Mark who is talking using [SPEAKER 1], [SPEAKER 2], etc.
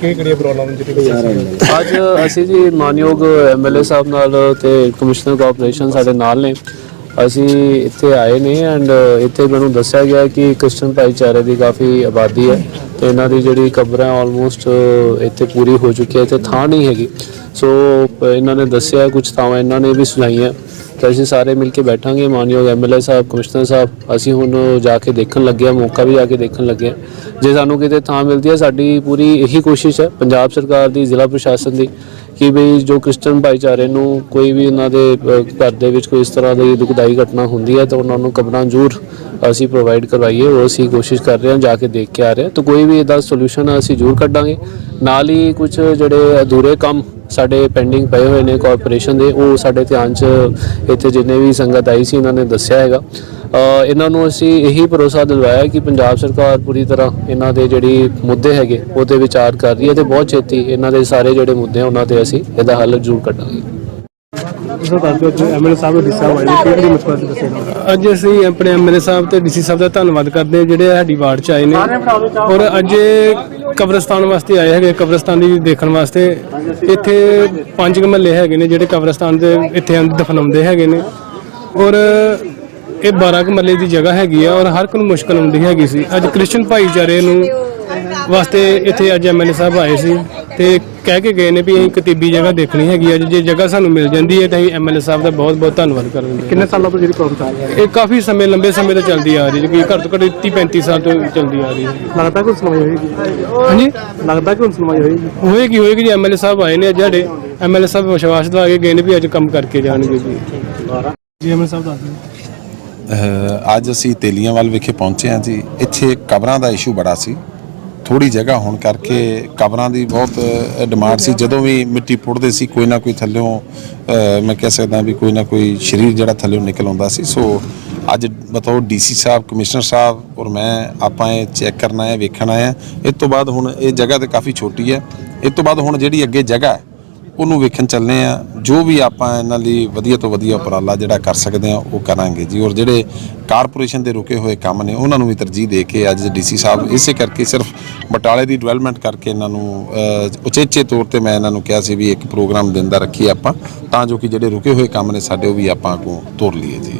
[SPEAKER 1] ਕੀ ਕਿਹੜੀਆਂ ਪ੍ਰੋਬਲਮ ਜਿਹੜੀ
[SPEAKER 2] ਅੱਜ ਅਸੀਂ ਜੀ ਮਾਨਯੋਗ ਐਮਐਲਏ ਸਾਹਿਬ ਨਾਲ ਤੇ ਕਮਿਸ਼ਨਰ ਕਾਰਪੋਰੇਸ਼ਨ ਸਾਡੇ ਨਾਲ ਨੇ। ਅਸੀਂ ਇੱਥੇ ਆਏ ਨੇ ਐਂਡ ਇੱਥੇ ਮੈਨੂੰ ਦੱਸਿਆ ਗਿਆ ਕਿ ਕ੍ਰਿਸਚਨ ਭਾਈਚਾਰੇ ਦੀ ਕਾਫੀ ਆਬਾਦੀ ਹੈ ਤੇ ਇਹਨਾਂ ਦੀ ਜਿਹੜੀ ਕਬਰਾਂ ਆਲਮੋਸਟ ਇੱਥੇ ਪੂਰੀ ਹੋ ਚੁੱਕੀ ਹੈ, ਇੱਥੇ ਥਾਂ ਨਹੀਂ ਹੈਗੀ। ਸੋ ਇਹਨਾਂ ਨੇ ਦੱਸਿਆ ਕੁਝ ਥਾਵਾਂ, ਇਹਨਾਂ ਨੇ ਵੀ ਸੁਣਾਈਆਂ। ਤਾਂ ਅਸੀਂ ਸਾਰੇ ਮਿਲ ਕੇ ਬੈਠਾਂਗੇ, ਮਾਨਯੋਗ ਐਮਐਲਏ ਸਾਹਿਬ, ਕਮਿਸ਼ਨਰ ਸਾਹਿਬ। ਅਸੀਂ ਹੁਣ ਜਾ ਕੇ ਦੇਖਣ ਲੱਗੇ ਹਾਂ, ਮੌਕਾ ਵੀ ਜਾ ਕੇ ਦੇਖਣ ਲੱਗੇ ਹਾਂ। ਜੇ ਸਾਨੂੰ ਕਿਤੇ ਥਾਂ ਮਿਲਦੀ ਹੈ, ਸਾਡੀ ਪੂਰੀ ਇਹੀ ਕੋਸ਼ਿਸ਼ ਹੈ, ਪੰਜਾਬ ਸਰਕਾਰ ਦੀ, ਜ਼ਿਲ੍ਹਾ ਪ੍ਰਸ਼ਾਸਨ ਦੀ। ਕਿ ਵੀ ਜੋ ਕ੍ਰਿਸਚਨ ਭਾਈਚਾਰੇ ਨੂੰ ਕੋਈ ਵੀ ਉਹਨਾਂ ਦੇ ਘਰ ਦੇ ਵਿੱਚ ਕੋਈ ਇਸ ਤਰ੍ਹਾਂ ਦੀ ਦੁਖਦਾਈ ਘਟਨਾ ਹੁੰਦੀ ਹੈ ਤਾਂ ਉਹਨਾਂ ਨੂੰ ਕਬਰਾਂ ਜ਼ਰੂਰ ਅਸੀਂ ਪ੍ਰੋਵਾਈਡ ਕਰਵਾਈਏ, ਉਹ ਅਸੀਂ ਕੋਸ਼ਿਸ਼ ਕਰ ਰਹੇ ਹਾਂ ਜਾ ਕੇ ਦੇਖ ਕੇ ਆ ਰਹੇ ਹਾਂ। ਤਾਂ ਕੋਈ ਵੀ ਇਹਦਾ ਸੋਲੂਸ਼ਨ ਅਸੀਂ ਜ਼ਰੂਰ ਕੱਢਾਂਗੇ। ਨਾਲ ਹੀ ਕੁਝ ਜਿਹੜੇ ਅਧੂਰੇ ਕੰਮ ਸਾਡੇ ਪੈਂਡਿੰਗ ਪਏ ਹੋਏ ਨੇ ਕਾਰਪੋਰੇਸ਼ਨ ਦੇ, ਉਹ ਸਾਡੇ ਧਿਆਨ 'ਚ ਇੱਥੇ ਜਿੰਨੇ ਵੀ ਸੰਗਤ ਆਈ ਸੀ, ਇਹਨਾਂ ਨੇ ਦੱਸਿਆ ਹੈਗਾ। ਇਹਨਾਂ ਨੂੰ ਅਸੀਂ ਇਹੀ ਭਰੋਸਾ ਦਿਲਵਾਇਆ ਕਿ ਪੰਜਾਬ ਸਰਕਾਰ ਪੂਰੀ ਤਰ੍ਹਾਂ ਇਹਨਾਂ ਦੇ ਜਿਹੜੀ ਮੁੱਦੇ ਹੈਗੇ ਉਹਦੇ ਵਿਚਾਰ ਕਰ ਰਹੀ ਹੈ ਤੇ ਬਹੁਤ ਛੇਤੀ ਇਹਨਾਂ ਦੇ ਸਾਰੇ ਜਿਹੜੇ ਮੁੱਦੇ ਆ ਉਹਨਾਂ ਤੇ ਅਸੀਂ ਇਹਦਾ ਹੱਲ ਜ਼ਰੂਰ ਕੱਢਾਂਗੇ।
[SPEAKER 3] ਅੱਜ ਅਸੀਂ ਆਪਣੇ ਐਮਐਲਏ ਸਾਹਿਬ ਤੇ ਡੀਸੀ ਸਾਹਿਬ ਦਾ ਧੰਨਵਾਦ ਕਰਦੇ ਹਾਂ ਜਿਹੜੇ ਸਾਡੀ ਵਾਰਡ ਚ ਆਏ ਨੇ। ਔਰ ਅੱਜ ਕਬਰਸਤਾਨ ਵਾਸਤੇ ਆਏ ਹੈਗੇ ਕਬਰਸਤਾਨ ਦੀ ਦੇਖਣ ਵਾਸਤੇ। ਇੱਥੇ ਪੰਜ ਮਹੱਲੇ ਹੈਗੇ ਨੇ ਜਿਹੜੇ ਕਬਰਸਤਾਨ ਦੇ ਇੱਥੇ ਦਫਨਾਉਂਦੇ ਹੈਗੇ ਨੇ। ਔਰ ਇਹ 12 ਕੁ ਮਹੱਲੇ ਦੀ ਜਗ੍ਹਾ ਹੈਗੀ ਆ ਔਰ ਹਰ ਇੱਕ ਨੂੰ ਮੁਸ਼ਕਲ ਆਉਂਦੀ ਹੈਗੀ ਸੀ। ਅੱਜ ਕ੍ਰਿਸਚਨ ਭਾਈਚਾਰੇ ਨੂੰ ਵਾਸਤੇ ਇੱਥੇ ਅੱਜ ਐਮਐਲਏ ਸਾਹਿਬ ਆਏ ਸੀ ਤੇ ਕਹਿ ਕੇ ਗਏ ਨੇ ਵੀ ਅਸੀਂ ਕਤੀਬੀ ਜਗ੍ਹਾ ਦੇਖਣੀ ਹੈਗੀ ਅੱਜ ਜੇ ਜਗ੍ਹਾ ਸਾਨੂੰ ਮਿਲ ਜਾਂਦੀ ਹੈ ਤਾਂ ਅਸੀਂ ਐਮਐਲਏ ਸਾਹਿਬ ਦਾ ਬਹੁਤ ਬਹੁਤ ਧੰਨਵਾਦ ਕਰਾਂਗੇ।
[SPEAKER 1] ਕਿੰਨੇ ਸਾਲਾਂ ਤੋਂ ਜਿਹੜੀ ਪ੍ਰੋਬਲਮ ਆ ਰਹੀ ਹੈ?
[SPEAKER 3] ਇਹ ਕਾਫੀ ਸਮੇਂ ਲੰਬੇ ਸਮੇਂ ਤੋਂ ਚੱਲਦੀ ਆ ਰਹੀ ਹੈ ਕਿ ਘੱਟ ਤੋਂ ਘੱਟ 30 35 ਸਾਲ ਤੋਂ ਚੱਲਦੀ ਆ ਰਹੀ ਹੈ।
[SPEAKER 1] ਲੱਗਦਾ ਕਿ ਹੁਣ ਸੁਣਵਾਈ ਹੋਏਗੀ?
[SPEAKER 3] ਹਾਂਜੀ?
[SPEAKER 1] ਲੱਗਦਾ ਕਿ ਹੁਣ ਸੁਣਵਾਈ ਹੋਏਗੀ?
[SPEAKER 3] ਹੋਏਗੀ ਹੋਏਗੀ ਜੀ ਐਮਐਲਏ ਸਾਹਿਬ ਆਏ ਨੇ ਅੱਜ ਸਾਡੇ। ਐਮਐਲਏ ਸਾਹਿਬ ਵਿਸ਼ਵਾਸ ਦਵਾ ਕੇ ਗਏ ਨੇ ਵੀ ਅੱਜ ਕੰਮ ਕਰਕੇ ਜਾਣਗੇ ਜੀ।
[SPEAKER 1] ਜੀ ਐਮਐਲਏ ਸਾਹਿਬ ਦੱਸ ਦਿਓ।
[SPEAKER 4] ਅੱਜ ਅਸੀਂ ਤੇਲੀਆਂਵਾਲ ਵਿਖੇ ਪਹੁੰਚੇ ਹਾਂ ਜੀ। ਇੱਥੇ ਕਬਰਾਂ ਦਾ ਇਸ਼ੂ ਬੜਾ ਸੀ। ਥੋੜੀ ਜਗ੍ਹਾ ਹੋਣ ਕਰਕੇ ਕਬਰਾਂ ਦੀ ਬਹੁਤ ਡਿਮਾਂਡ ਸੀ। ਜਦੋਂ ਵੀ ਮਿੱਟੀ ਪੁੱਟਦੇ ਸੀ, ਕੋਈ ਨਾ ਕੋਈ ਥੱਲਿਓਂ ਮੈਂ ਕਹਿ ਸਕਦਾ ਵੀ ਕੋਈ ਨਾ ਕੋਈ ਸਰੀਰ ਜਿਹੜਾ ਥੱਲਿਓਂ ਨਿਕਲ ਆਉਂਦਾ ਸੀ। ਸੋ, ਅੱਜ ਬਤੌਰ ਡੀਸੀ ਸਾਹਿਬ, ਕਮਿਸ਼ਨਰ ਸਾਹਿਬ ਔਰ ਮੈਂ ਆਪਾਂ ਇਹ ਚੈੱਕ ਕਰਨਾ ਹੈ, ਵੇਖਣਾ ਹੈ। ਇਸ ਤੋਂ ਬਾਅਦ ਹੁਣ ਇਹ ਜਗ੍ਹਾ ਤੇ ਕਾਫੀ ਛੋਟੀ ਹੈ। ਇਸ ਤੋਂ ਬਾਅਦ ਹੁਣ ਜਿਹੜੀ ਅੱਗੇ ਜਗ੍ਹਾ ਹੈ ਉਹਨੂੰ ਵੇਖਣ ਚੱਲਨੇ ਆ। ਜੋ ਵੀ ਆਪਾਂ ਇਹਨਾਂ ਲਈ ਵਧੀਆ ਤੋਂ ਵਧੀਆ ਉਪਰਾਲਾ ਜਿਹੜਾ ਕਰ ਸਕਦੇ ਆ, ਉਹ ਕਰਾਂਗੇ ਜੀ। ਔਰ ਜਿਹੜੇ ਕਾਰਪੋਰੇਸ਼ਨ ਦੇ ਰੁਕੇ ਹੋਏ ਕੰਮ ਨੇ, ਉਹਨਾਂ ਨੂੰ ਵੀ ਤਰਜੀਹ ਦੇ ਕੇ ਅੱਜ ਡੀਸੀ ਸਾਹਿਬ ਇਸੇ ਕਰਕੇ ਸਿਰਫ ਬਟਾਲੇ ਦੀ ਡਿਵੈਲਪਮੈਂਟ ਕਰਕੇ ਇਹਨਾਂ ਨੂੰ ਉਚੇਚੇ ਤੌਰ ਤੇ ਮੈਂ ਇਹਨਾਂ ਨੂੰ ਕਿਹਾ ਸੀ ਵੀ ਇੱਕ ਪ੍ਰੋਗਰਾਮ ਦਿੰਦਾ ਰੱਖੀਏ ਆਪਾਂ, ਤਾਂ ਜੋ ਕਿ ਜਿਹੜੇ ਰੁਕੇ ਹੋਏ ਕੰਮ ਨੇ, ਸਾਡੇ ਉਹ ਵੀ ਆਪਾਂ ਅੱਗੋਂ ਤੋਰ ਲਈਏ ਜੀ।